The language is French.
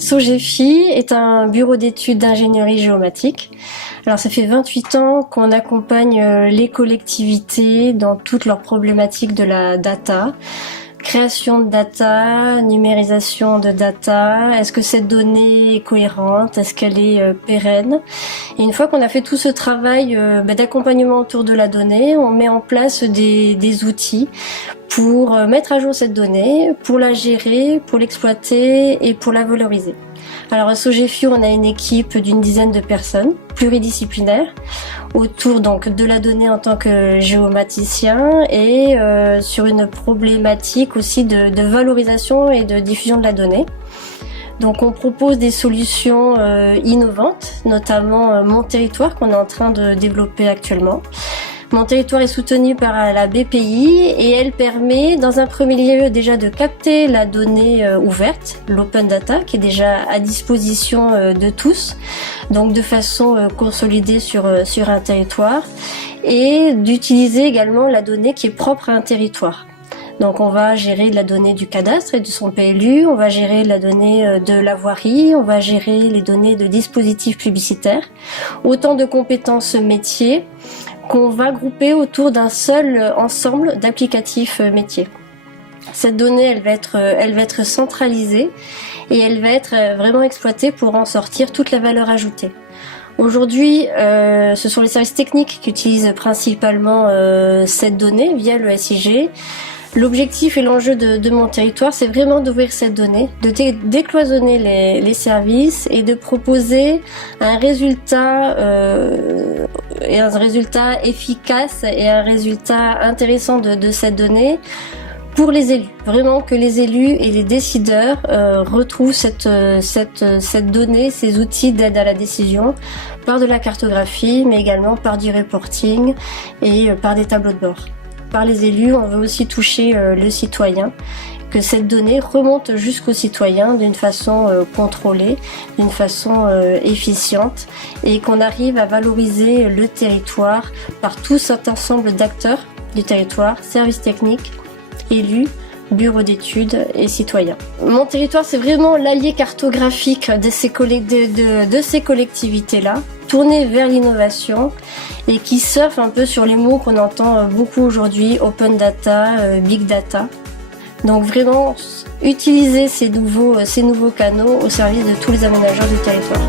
Sogéfi est un bureau d'études d'ingénierie géomatique. Alors ça fait 28 ans qu'on accompagne les collectivités dans toutes leurs problématiques de la data. Création de data, numérisation de data, est-ce que cette donnée est cohérente, est-ce qu'elle est pérenne? Et une fois qu'on a fait tout ce travail d'accompagnement autour de la donnée, on met en place des outils pour mettre à jour cette donnée, pour la gérer, pour l'exploiter et pour la valoriser. Alors à Sogéfi, on a une équipe d'une dizaine de personnes, pluridisciplinaires, autour donc de la donnée en tant que géomaticien et sur une problématique aussi de valorisation et de diffusion de la donnée. Donc on propose des solutions innovantes, notamment Mon Territoire qu'on est en train de développer actuellement. Mon Territoire est soutenu par la BPI et elle permet dans un premier lieu déjà de capter la donnée ouverte, l'open data, qui est déjà à disposition de tous, donc de façon consolidée sur un territoire, et d'utiliser également la donnée qui est propre à un territoire. Donc on va gérer la donnée du cadastre et de son PLU, on va gérer la donnée de la voirie, on va gérer les données de dispositifs publicitaires, autant de compétences métiers qu'on va grouper autour d'un seul ensemble d'applicatifs métiers. Cette donnée, elle va être centralisée et elle va être vraiment exploitée pour en sortir toute la valeur ajoutée. Aujourd'hui, ce sont les services techniques qui utilisent principalement cette donnée via le SIG. L'objectif et l'enjeu de Mon Territoire, c'est vraiment d'ouvrir cette donnée, de décloisonner les services et de proposer un résultat efficace et un résultat intéressant de cette donnée pour les élus. Vraiment que les élus et les décideurs retrouvent cette donnée, ces outils d'aide à la décision par de la cartographie, mais également par du reporting et par des tableaux de bord. Par les élus, on veut aussi toucher le citoyen, que cette donnée remonte jusqu'au citoyen d'une façon contrôlée, d'une façon efficiente et qu'on arrive à valoriser le territoire par tout cet ensemble d'acteurs du territoire, services techniques, élus, bureaux d'études et citoyens. Mon Territoire, c'est vraiment l'allié cartographique de ces collectivités-là, tourné vers l'innovation et qui surfe un peu sur les mots qu'on entend beaucoup aujourd'hui, open data, big data. Donc vraiment, utiliser ces nouveaux canaux au service de tous les aménageurs du territoire.